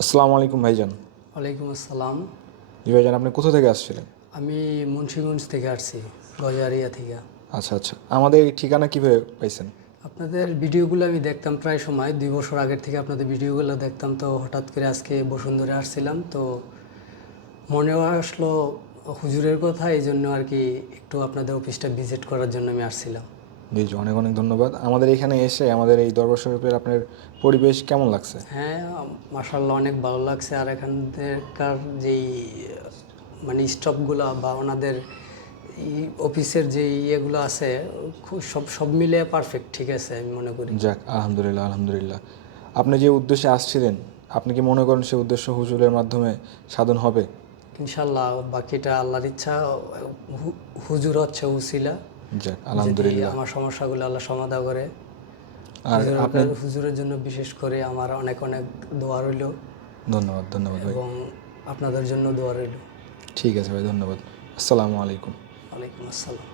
আসসালামু আলাইকুম ভাইজান। ওয়ালাইকুম আসসালাম। জি ভাইজান, আপনি কোথা থেকে আসছিলেন? আমি মুন্সিগঞ্জ থেকে আসছি, গজারিয়া থেকে। আচ্ছা আচ্ছা, আমাদের এই ঠিকানা কীভাবে পাইছেন? আপনাদের ভিডিওগুলো আমি দেখতাম প্রায় সময়, 2 বছর আগের থেকে আপনাদের ভিডিওগুলো দেখতাম। তো হঠাৎ করে আজকে বসুন্ধরা আসছিলাম, তো মনেও আসলো হুজুরের কথা, এই জন্য আর কি একটু আপনাদের অফিসটা ভিজিট করার জন্য আমি আসছিলাম। জি জি, অনেক অনেক ধন্যবাদ। আমাদের এখানে এসে আমাদের এই দরবার শরীফের আপনার পরিবেশ কেমন লাগছে? হ্যাঁ, মাশাআল্লাহ অনেক ভালো লাগছে। আর এখানকার যেই মানে স্টাফগুলো বা ওনাদের অফিসের যে ইয়েগুলো আছে, খুব সব সব মিলে পারফেক্ট, ঠিক আছে আমি মনে করি। যাক, আলহামদুলিল্লাহ আলহামদুলিল্লাহ। আপনি যে উদ্দেশ্যে আসছিলেন, আপনি কি মনে করেন সেই উদ্দেশ্য হুজুরের মাধ্যমে সাধন হবে? ইনশাল্লাহ, বাকিটা আল্লাহর ইচ্ছা। হুজুর হচ্ছে উসিলা, যাক যদি আলহামদুলিল্লাহ। আমার সমস্যাগুলো আল্লাহ সমাধান করে। আর আপনি হুজুরের জন্য বিশেষ করে আমার অনেক অনেক দোয়া রইল, ধন্যবাদ ধন্যবাদ ভাই। এবং আপনাদের জন্য দোয়া রইল। ঠিক আছে ভাই, ধন্যবাদ। আসসালামু আলাইকুম। ওয়ালাইকুম আসসালাম।